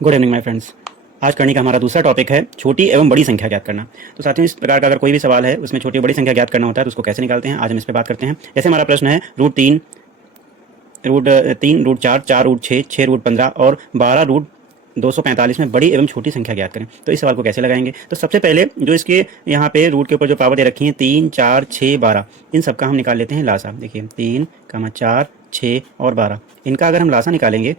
Good evening my friends. आज करने का हमारा दूसरा टॉपिक है छोटी एवं बड़ी संख्या ज्ञात करना। तो साथियों, इस प्रकार का अगर कोई भी सवाल है उसमें छोटी और बड़ी संख्या ज्ञात करना होता है तो उसको कैसे निकालते हैं, आज हम इस पर बात करते हैं। जैसे हमारा प्रश्न है रूट 3 रूट 4 4 रूट 6 6 रूट 15 और 12 रूट 245 में बड़ी एवं छोटी संख्या ज्ञात करें। तो इस सवाल को कैसे लगाएंगे? तो सबसे पहले जो इसके यहाँ पे रूट के ऊपर जो पावर दे रखी है 3 4 6 12, इन सबका हम निकाल लेते हैं लासा। देखिए 3 4 6 और 12, इनका अगर हम लासा निकालेंगे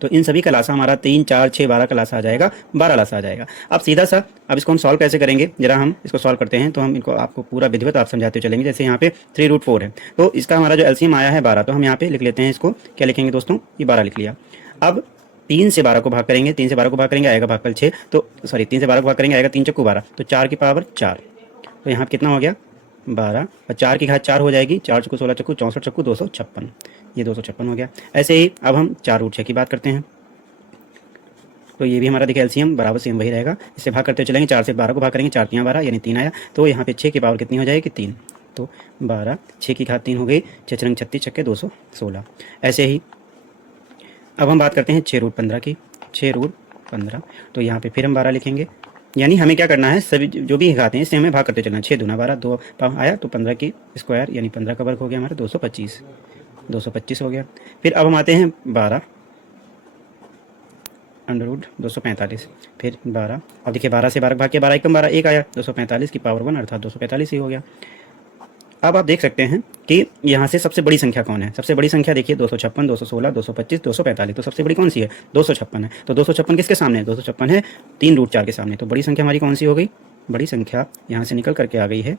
तो इन सभी का लासा हमारा 3 4 6 12 का लासा आ जाएगा, 12 लासा आ जाएगा। अब सीधा सा अब इसको हम सॉल्व कैसे करेंगे, जरा हम इसको सॉल्व करते हैं। तो हम इनको आपको पूरा विधिवत आप समझाते चलेंगे। जैसे यहाँ पे 3 रूट 4 है तो इसका हमारा जो एलसीएम आया है 12, तो हम यहाँ पे लिख लेते हैं इसको। क्या लिखेंगे दोस्तों? ये 12 लिख लिया। अब 3 से 12 को भाग करेंगे, 3 से 12 को भाग करेंगे आएगा भागफल 6, तो सॉरी 3 से 12 को भाग करेंगे आएगा 3 चक्कू 12, तो 4 की पावर 4। तो यहाँ कितना हो गया? 12 और 4 की घात 4 हो जाएगी, 4 चक्कू 16 चक्कू 64 चक्कू 256, ये 256 हो गया। ऐसे ही अब हम 4 रूट 6 की बात करते हैं। तो ये भी हमारा देखिए एलसीएम बराबर सेम वही रहेगा, इससे भाग करते चलेंगे। 4 से 12 को भाग करेंगे, 4 3 12 यानी 3 आया। तो यहाँ पे 6 की पावर कितनी हो जाएगी? 3। तो 12 6 की घात 3 हो गई, 6 रंग 36 छक्के 216। ऐसे ही अब हम बात करते हैं 6 रूट 15 की। 6 रूट 15, तो यहाँ पे फिर हम 12 लिखेंगे। यानी हमें क्या करना है, सभी जो भी घाते हैं इससे हमें भाग करते चलना। 6 दूना 12, 2 आया तो 15 की स्क्वायर यानी 15 का वर्ग हो गया हमारा 225, 225 हो गया। फिर अब हम आते हैं 12 अंडर रूट 245, फिर 12। अब देखिए 12 से 12 भाग के 12 एकम 12, 1 आया, 245 की पावर 1 अर्थात 245 ही हो गया। अब आप देख सकते हैं कि यहाँ से सबसे बड़ी संख्या कौन है। सबसे बड़ी संख्या देखिए 256 216 225 245, तो सबसे बड़ी कौन सी है? 256 है। तो 256 किसके सामने है? 256 है 3 रूट 4 के सामने। तो बड़ी संख्या हमारी कौन सी हो गई? बड़ी संख्या यहाँ से निकल करके आ गई है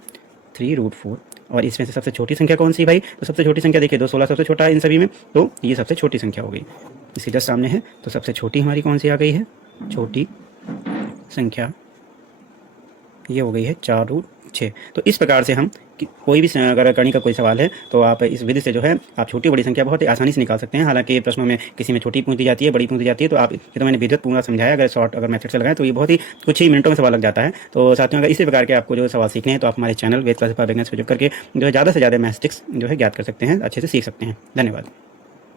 3 रूट 4। और इसमें से सबसे छोटी संख्या कौन सी भाई? तो सबसे छोटी संख्या देखिए 216 सबसे छोटा है इन सभी में, तो ये सबसे छोटी संख्या हो गई। इसके जस्ट सामने है, तो सबसे छोटी हमारी कौन सी आ गई है? छोटी संख्या ये हो गई है 4 रूट 6। तो इस प्रकार से हम कोई भी अगर करने का कोई सवाल है तो आप इस विधि से जो है आप छोटी बड़ी संख्या बहुत ही आसानी से निकाल सकते हैं। हालांकि प्रश्नों में किसी में छोटी पूछ दी जाती है, बड़ी पूछ दी जाती है, तो आप ये तो मैंने विधिवत पूरा समझाया। अगर शॉर्ट अगर मेथड से लगाएं तो ये बहुत ही कुछ ही मिनटों में सवाल लग जाता है। तो साथियों, अगर इसी प्रकार के आपको जो सवाल सीखने हैं तो आप हमारे channel Ved classes for beginners को जुड़ करके जो है ज़्यादा से ज़्यादा मैथ्स जो है ज्ञात कर सकते हैं, अच्छे से सीख सकते हैं। धन्यवाद।